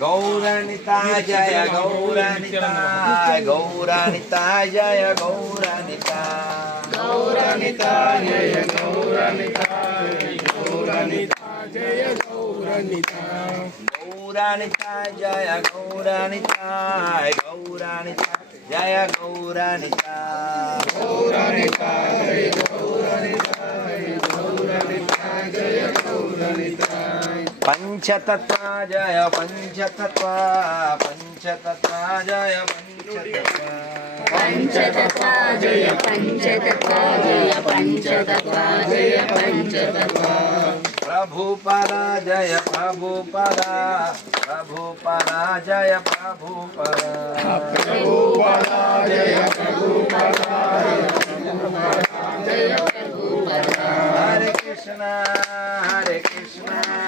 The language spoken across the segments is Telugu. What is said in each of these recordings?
ಗೌರಣಿತಾ ಜಯ ಗೌರಣಿತಾ ಗೌರಣಿತಾ ಜಯ ಗೌರಣಿತಾ ಗೌರಣಿತಾ ಜಯ ಗೌರಣಿತಾ ಗೌರಣಿತಾ ಜಯ ಗೌರಣಿತಾ ಗೌರಣಿತಾ ಜಯ ಗೌರಣಿತಾ ಗೌರಣಿತಾ ಜಯ ಗೌರಣಿತಾ ಗೌರಣಿತಾ ಜಯ पंचतत्वा जय पंचतत्वा पंचतत्वा जय पंचतत्वा पंचतत्वा जय पंचतत्वा जय पंचतत्वा जय पंचतत्वा प्रभुपदा जय प्रभुपदा प्रभुपदा जय प्रभुपदा प्रभुपदा जय प्रभुपदा जय हरे कृष्ण हरे कृष्ण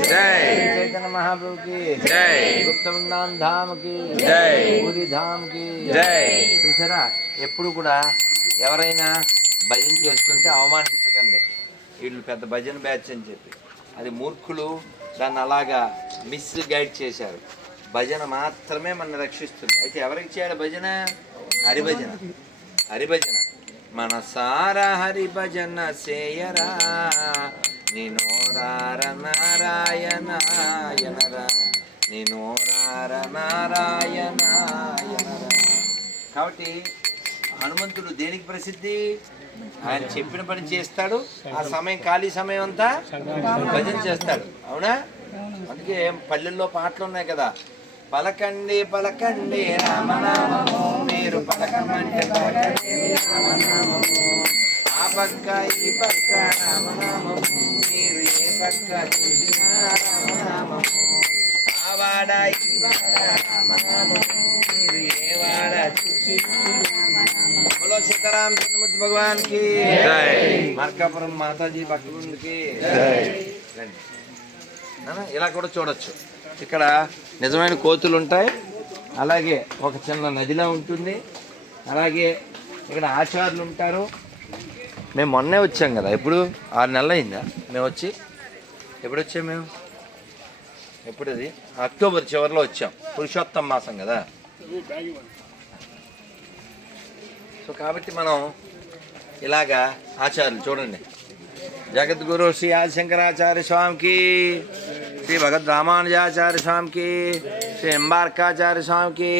జై చైతన్య మహాప్రభు కి జై గుప్త వృందావన్ ధామ్కి జై పూరి ధామ్కి జై చూసారా? ఎప్పుడు కూడా ఎవరైనా భజన చేస్తుంటే అవమానించకండి. వీళ్ళు పెద్ద భజన బ్యాచ్ అని చెప్పి. అది మూర్ఖులు దాన్ని అలాగా మిస్ గైడ్ చేశారు. భజన మాత్రమే మన రక్షిస్తుంది. అయితే ఎవరికి చేయాలి భజన? హరిభజన. హరిభజన. మనసార హరిభజన సేయరా. నినోరార నారాయణాయనరా. నినోరార నారాయణాయనరా. కాబట్టి హనుమంతుడు దేనికి ప్రసిద్ధి? ఆయన చెప్పిన పని చేస్తాడు ఆ సమయం ఖాళీ సమయం అంతా భజన చేస్తాడు. అవునా? అందుకే పల్లెల్లో పాటలు ఉన్నాయి కదా. పలకండి పలకండి రామనామము మీరు పలకమంటే పలకండి రామనామము పక్క ఈ పక్క రామనామము మీరు ఏ పక్క చూసినా రామనామము ఆ వాడ ఈ వాడ రామనామము మీరు ఏ వాడ చూసినా సీతారాం చంద్రమూర్తి భగవాన్కి మార్కాపురం మాతాజీ భక్తుడికి ఇలా కూడా చూడొచ్చు. ఇక్కడ నిజమైన కోతులు ఉంటాయి. అలాగే ఒక చిన్న నదిలా ఉంటుంది. అలాగే ఇక్కడ ఆచార్యులు ఉంటారు. మేము మొన్నే వచ్చాం కదా ఎప్పుడు? ఆరు నెలలు అయిందా మేము వచ్చి ఎప్పుడు వచ్చాం మేము? ఎప్పుడు అది అక్టోబర్ చివరిలో వచ్చాం. పురుషోత్తం మాసం కదా. సో కాబట్టి మనం ఇలాగా ఆచార్యులు చూడండి. జగద్గురు శ్రీ ఆదిశంకరాచార్య స్వామికి శ్రీ భగద్ రామానుజాచార్య స్వామికి శ్రీ ఎంబార్కాచార్య స్వామికి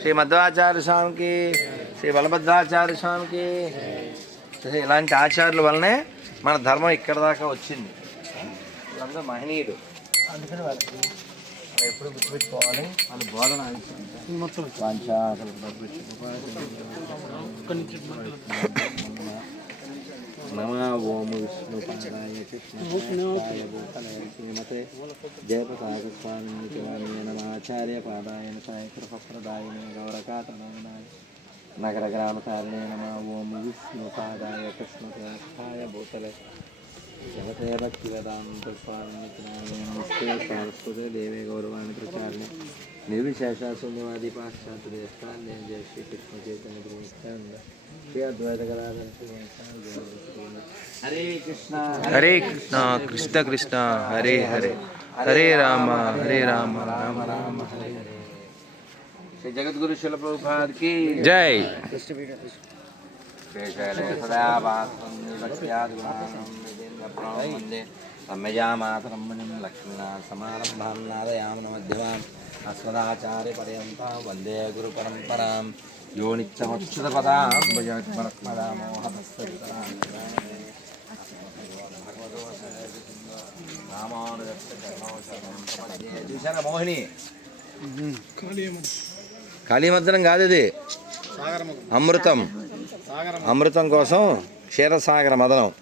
శ్రీ మధ్వాచార్య స్వామికి శ్రీ బలభద్రాచార్య స్వామికి ఇలాంటి ఆచార్యుల వల్లనే మన ధర్మం ఇక్కడ దాకా వచ్చింది. వీళ్ళందరూ మహనీయుడు. అందుకని వాళ్ళకి మనం ఎప్పుడు గుర్తుపెట్టుకోవాలి. వాళ్ళ బోధన నమ ఓం విష్ణు పాదాయ కృష్ణాయ భూతలయ శ్రీమతే జయప్రసాద స్వామి నమాచార్య పాదాయ సాయ కృపప్రదాయ గౌరకాతనాయ నగర గ్రామకారిణే నమ ఓం విష్ణు పాదాయ కృష్ణాయ భూతలే జగతే భక్తి వేదాంత స్వామి నమస్తే సారస్వతే దేవే గౌరవాన్ని ప్రచారిణి. నిర్విశేష శూన్యవాది పాశ్చాత్య దేశాన్ని జయ శ్రీ కృష్ణ చైతన్య ప్రభుత్వాన్ని శ్రీ అద్వైత హరే కృష్ణ హరే కృష్ణ కృష్ణ కృష్ణ హరే హరే. హరే రామ హరే రామ రామ. రామ హరే హరే. జగద్గురు శిలప్రభుపాదికి జై రమ్యజామాతరం లక్ష్మీనా సమారంభాం నాదయామన మధ్యమాం అస్మదాచార్య పర్యంతం వందే గురు పరంపరాం యో నిత్యమచ్యుతపదాం భజతి పరమోహమస్తరాం రామానుజ మోహిని కాళీమర్దనం కాదు ఇది అమృతం. అమృతం కోసం క్షీరసాగర మదనం.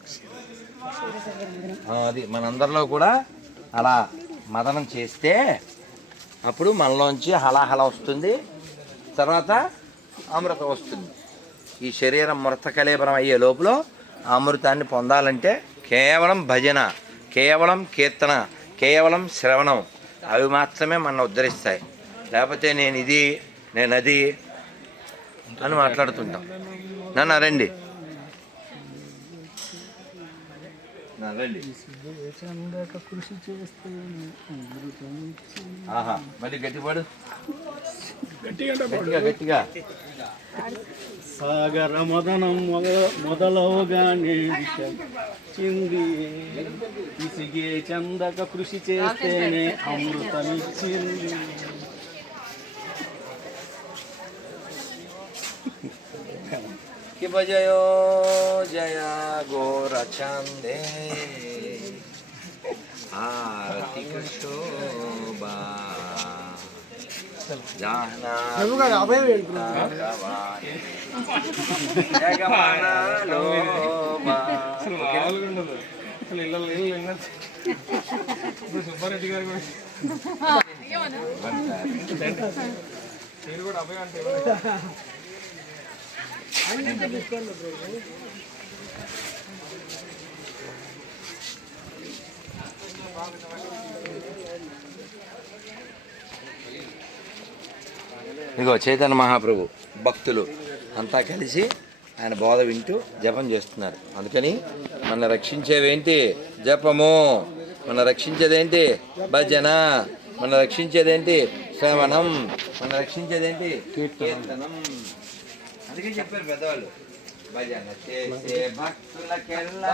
అది మనందరిలో కూడా అలా మదనం చేస్తే అప్పుడు మనలోంచి హలాహల వస్తుంది. తర్వాత అమృతం వస్తుంది. ఈ శరీరం మృత కలేబరం అయ్యే లోపల అమృతాన్ని పొందాలంటే కేవలం భజన కేవలం కీర్తన కేవలం శ్రవణం అవి మాత్రమే మన ఉద్ధరిస్తాయి. లేకపోతే నేను ఇది నేను అది అని మాట్లాడుతుంటాం. నన్ను రండి. రండి. ఆహా మళ్ళీ గట్టిపాడు గట్టిగా గట్టిగా. సాగర మదనం మొద- మొదలవగానే చింది. ఇసిగే చందక కృషి చేస్తేనే అమృతమిచ్చింది. कि बजयो जया गोरचंदे आरती शोभा जाहना జగమనలోమా. సుబ్బారెడ్డి గారు ఇదిగో చైతన్య మహాప్రభు భక్తులు అంతా కలిసి ఆయన బోధ వింటూ జపం చేస్తున్నారు. అందుకని మన రక్షించేవేంటి? జపము. మన రక్షించేదేంటి? భజన. మన రక్షించేదేంటి? శ్రవణం. మన రక్షించేదేంటి? కీర్తనం. అందుకే చెప్పారు పెద్దవాళ్ళు. భజన చేసే భక్తులకెల్లా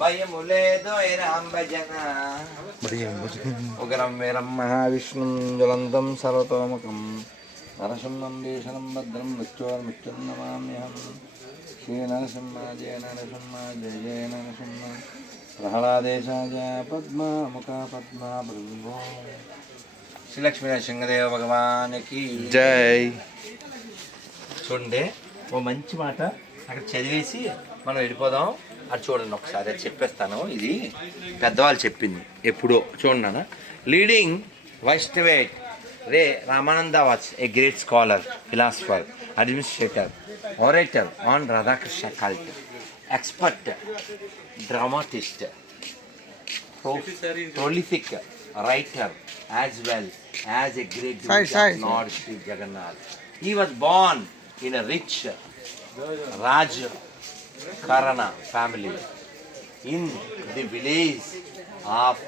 భయము లేదో రామ్ భజన. ఉగ్రం వీరం మహావిష్ణుం జ్వలంతం సర్వతోముఖం. నరసింహం భీషణం భద్రం మృత్యోర్మృత్యుం నమామ్యహం. శ్రీ నరసింహ జయ నరసింహ జయ జయ నరసింహ ప్రహ్లాదేశాయ పద్మా ప్రభు శ్రీ లక్ష్మీ నరసింహదేవ భగవానికి జై. చూడండి. ఓ మంచి మాట. అక్కడ చదివేసి మనం వెళ్ళిపోదాం. అది చూడండి ఒకసారి అది చెప్పేస్తాను. ఇది పెద్దవాళ్ళు చెప్పింది ఎప్పుడో. చూడండి నాన్న. Leading Vaishnavite Ray Ramananda was a great scholar philosopher administrator orator on Radhakrishna cult expert dramatist as well as a great devotee of Lord Sri Jagannath. He was born in a rich Raj Karana family in the village of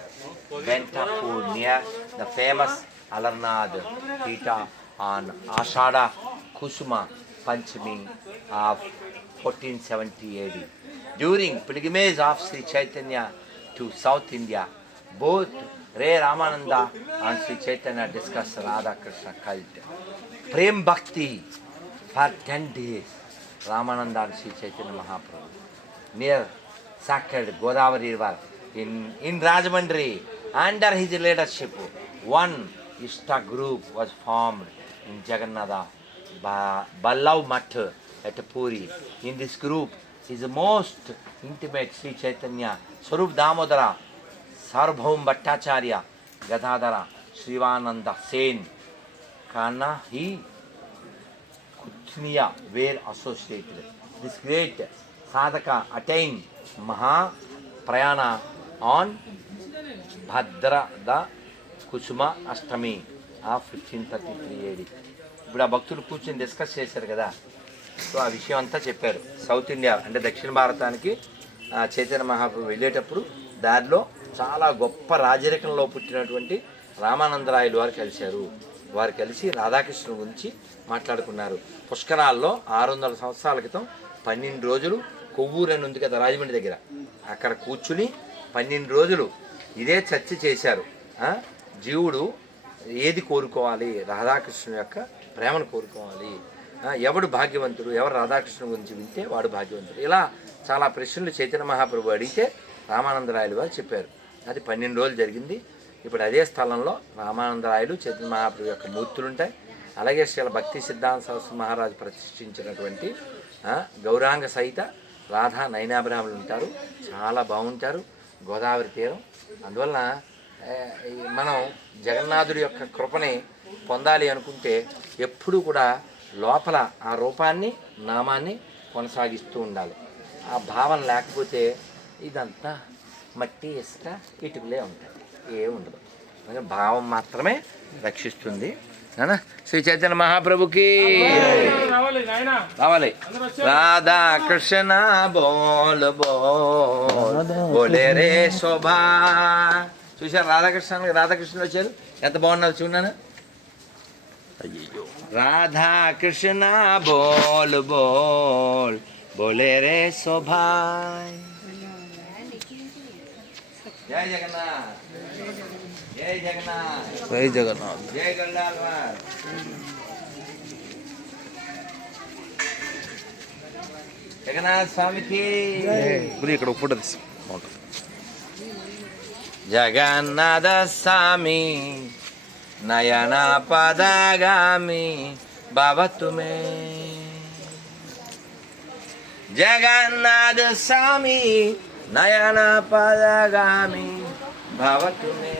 Ventapur near the famous Alarnad Pita on Ashada Kusuma Panchami of 1470 AD. During pilgrimage of Sri Chaitanya to South India, both Ray Ramananda and Sri Chaitanya discussed Radha Krishna cult. Prem Bhakti for 10 days. Ramananda and Sri Chaitanya Mahaprabhu near sacred Godavari River in, in Rajamandri. Under his leadership, one Ishta group was formed in Jagannatha, Ballav Math at Puri. In this group, his most intimate Sri Chaitanya, Sarup Damodara, Sarvabhaum Bhattacharya, Gadadara, Srivananda Sen, Kana, he Kutsniya were associated. This great sadhaka attained Maha Prayana on Bhadra the Kusuma Ashtami of 1533 AD. ఇప్పుడు ఆ భక్తులు కూర్చొని డిస్కస్ చేశారు కదా సో ఆ విషయం అంతా చెప్పారు సౌత్ ఇండియా అంటే దక్షిణ భారతానికి ఆ, చైతన్య మహాప్రభు వెళ్ళేటప్పుడు దారిలో చాలా గొప్ప రాజరికంలో పుట్టినటువంటి రామానందరాయలు వారు కలిశారు వారు కలిసి రాధాకృష్ణుని గురించి మాట్లాడుకున్నారు. పుష్కరాల్లో ఆరు వందల సంవత్సరాల క్రితం పన్నెండు రోజులు కొవ్వూరు అని ఉంది కదా రాజమండ్రి దగ్గర. అక్కడ కూర్చుని పన్నెండు రోజులు ఇదే చర్చ చేశారు. జీవుడు ఏది కోరుకోవాలి? రాధాకృష్ణుని యొక్క ప్రేమను కోరుకోవాలి. ఎవడు భాగ్యవంతుడు? ఎవరు రాధాకృష్ణుని గురించి వింటే వాడు భాగ్యవంతుడు. ఇలా చాలా ప్రశ్నలు చైతన్య మహాప్రభు అడిగితే రామానందరాయలు వారు చెప్పారు. అది పన్నెండు రోజులు జరిగింది. ఇప్పుడు అదే స్థలంలో రామానందరాయలు చైతన్య మహాప్రభు యొక్క మూర్తులు ఉంటాయి అలాగే శ్రీల భక్తి సిద్ధాంత సరస్వతి మహారాజు ప్రతిష్ఠించినటువంటి గౌరాంగ సహిత రాధా నయనాభిరాములు ఉంటారు. చాలా బాగుంటారు. గోదావరి తీరం. అందువలన మనం జగన్నాథుడి యొక్క కృపని పొందాలి అనుకుంటే ఎప్పుడు కూడా లోపల ఆ రూపాన్ని నామాన్ని కొనసాగిస్తూ ఉండాలి. ఆ భావన లేకపోతే ఇదంతా మట్టి ఇసుక ఇటుకులే ఉంటాయి. ఏముండదు. ఉండదు భావం మాత్రమే రక్షిస్తుంది. శ్రీ చైతన్య మహాప్రభుకి. రావాలి. రాధా కృష్ణ బోల్ బోల్. బోలే రే శోభా. చూశారు రాధాకృష్ణ రాధాకృష్ణ వచ్చారు ఎంత బాగున్నారు చూడాను అయ్యో రాధా కృష్ణ బోల్ బోల్. బోలే రే శోభా. జై జగన్నాథ్. జై జగన్నాథ్. జై జగన్నాథ్. స్వామికి. గురి ఇక్కడ ఒక ఫోటో తీసు బాగుంటుంది జగన్నాథ స్వామి నయన పదగామి భవతు మే జగన్నాథ స్వామి నయన పదగామి భవతు మే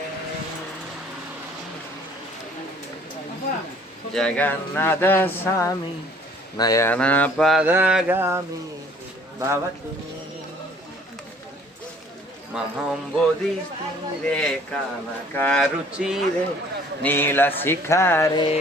జగన్నాథ స్వామి నయన పదగామి భవతి. మే మహంబోధి స్థిరే కనక రుచిరే నీల శిఖరే.